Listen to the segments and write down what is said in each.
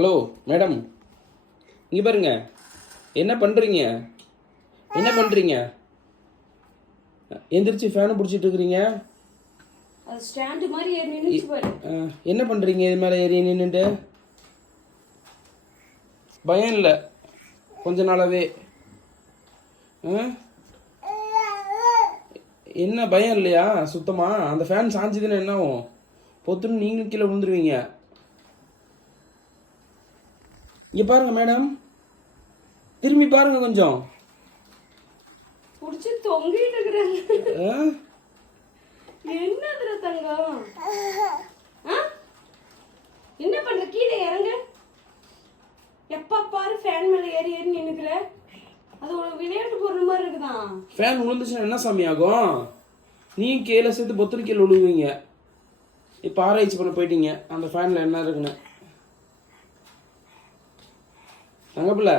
Hello madam, இங்கே பாருங்க. என்ன பண்ணுறீங்க? என்ன பண்ணுறீங்க? எந்திரிச்சு ஃபேனை பிடிச்சிட்டு இருக்கிறீங்க. அது ஸ்டாண்ட் மாதிரி ஏறி நின்னுச்சு பாரு. என்ன பண்ணுறீங்க இது மேலே ஏறி நின்றுட்டு? பயம் இல்லை கொஞ்ச நாளாவே? என்ன பயம் இல்லையா சுத்தமாக? அந்த ஃபேன் சாஞ்சுதுன்னா என்ன ஆகும்? பொத்துன்னு நீங்களும் கீழே விழுந்துருவீங்க. இங்கே பாருங்க மேடம், திரும்பி பாருங்க கொஞ்சம். புடிச்சு தொங்கிட்டு இருக்கிறாங்க. என்னதுல தங்கம்? என்ன பண்ற? கீழே இறங்க. எப்ப பாரு ஃபேன் மேல ஏறி ஏறி நின்னுக்கிற. அது ஒரு விளையாட்டு பொருள் மாதிரி இருக்குதான். ஃபேன் விழுந்துச்சுன்னா என்ன சாமி ஆகும்? நீ கீழே சேர்த்து பொத்துன்னு கீழே விழுவீங்க. இப்போ ஆராய்ச்சி பண்ண போயிட்டீங்க அந்த ஃபேனில் என்ன இருக்குன்னு. தங்கப்பிள்ள,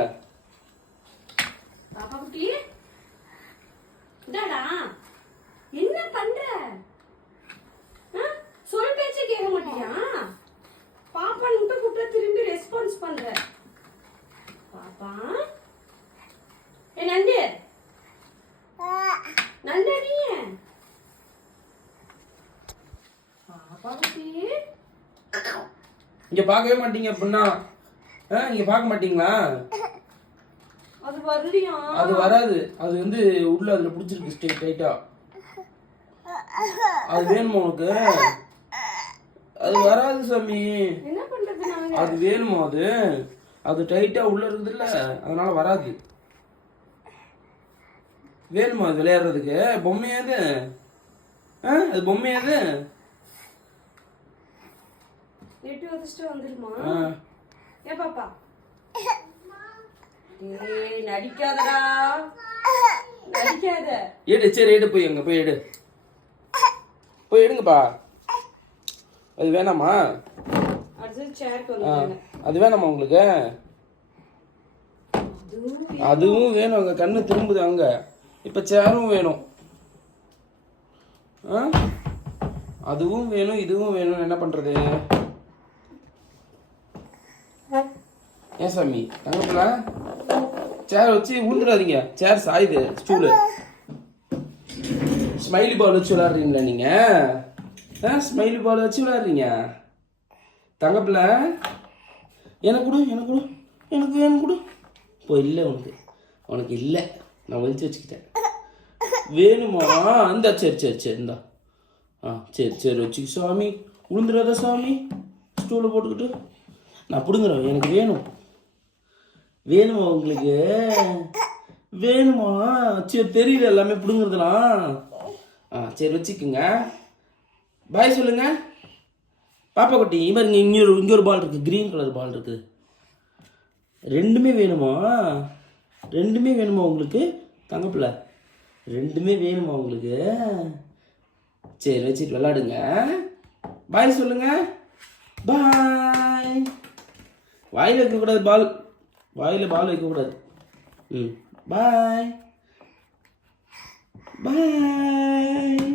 பாப்பா குட்டி, இதாடா என்ன பண்ற? சொல் பேச்சு கேட்க மாட்டியா? பாப்பா முட்டை குட்ட திரும்பி ரெஸ்பான்ஸ் பண்ற. பாப்பா ஏ நண்டு நண்டு நீ பாப்பா குட்டி இங்கே பார்க்கவே மாட்டீங்க அப்படின்னா இங்கே பார்க்க மாட்டீங்களா? அது வரலையா? அது வராது. அது வந்து உள்ள அதில் பிடிச்சிருக்கு ஸ்டே டைட்டா. அது வேணுமா உனக்கு? அது வராது சாமி. என்ன பண்றது நாங்க? அது வேணுமா? அது அது டைட்டா உள்ள இருக்குது இல்ல, அதனால வராது. வேணுமா அது விளையாடுறதுக்கு? பொம்மையாது அது பொம்மையாது. எட்டு வச்சுட்டு வந்துருமா? ஏ பாப்பா, ஏய் நடிக்காதடா, நடிக்காத. எடு, சரி எடு, போய் எங்க போய் எடு, போய் எடுங்கப்பா. அது வேணாமா? அது சேர் வந்து அது வேணாமா உங்களுக்கு? அதுவும் வேணும். அங்க கண்ணு திரும்புது அங்க. இப்ப சேரும் வேணும். அதுவும் வேணும் இதுவும் வேணும். என்ன பண்றது? ஏன் சாமி தங்கப்பிள்ள, சேர் வச்சு ஊந்துடாதீங்க. சேர் சாயுது. ஸ்டூலு ஸ்மைலி பால் வச்சு விளையாடுறீங்களா நீங்க? ஸ்மைலி பால் வச்சு விளையாடுறீங்க. தங்கப்பிள்ள, எனக்கு கொடு, எனக்கு கொடு, எனக்கு வேணும் கொடு. இப்போ இல்லை உனக்கு, உனக்கு இல்லை. நான் ஒழிச்சு வச்சுக்கிட்டேன். வேணுமா? இந்தா சரி சரி சரி இந்தா. சரி சரி வச்சுக்க சாமி. உளுந்துடாத சாமி. ஸ்டூலை போட்டுக்கிட்டு நான் பிடுங்குறேன். எனக்கு வேணும். வேணுமா உங்களுக்கு? வேணுமா? சரி தெரியல எல்லாமே பிடுங்குறதுலாம். சரி வச்சுக்குங்க. பாய் சொல்லுங்க. பாப்பா குட்டி பாருங்க, இங்கே ஒரு பால் இருக்குது. க்ரீன் கலர் பால் இருக்குது. ரெண்டுமே வேணுமா? ரெண்டுமே வேணுமா உங்களுக்கு? தங்கப்பிள்ள, ரெண்டுமே வேணுமா உங்களுக்கு? சரி வச்சுட்டு விளாடுங்க. பாய் சொல்லுங்க. பாய். வாயில் வைக்கக்கூடாது பால். வாயில் பால் வைக்கக்கூடாது. பாய் பாய்.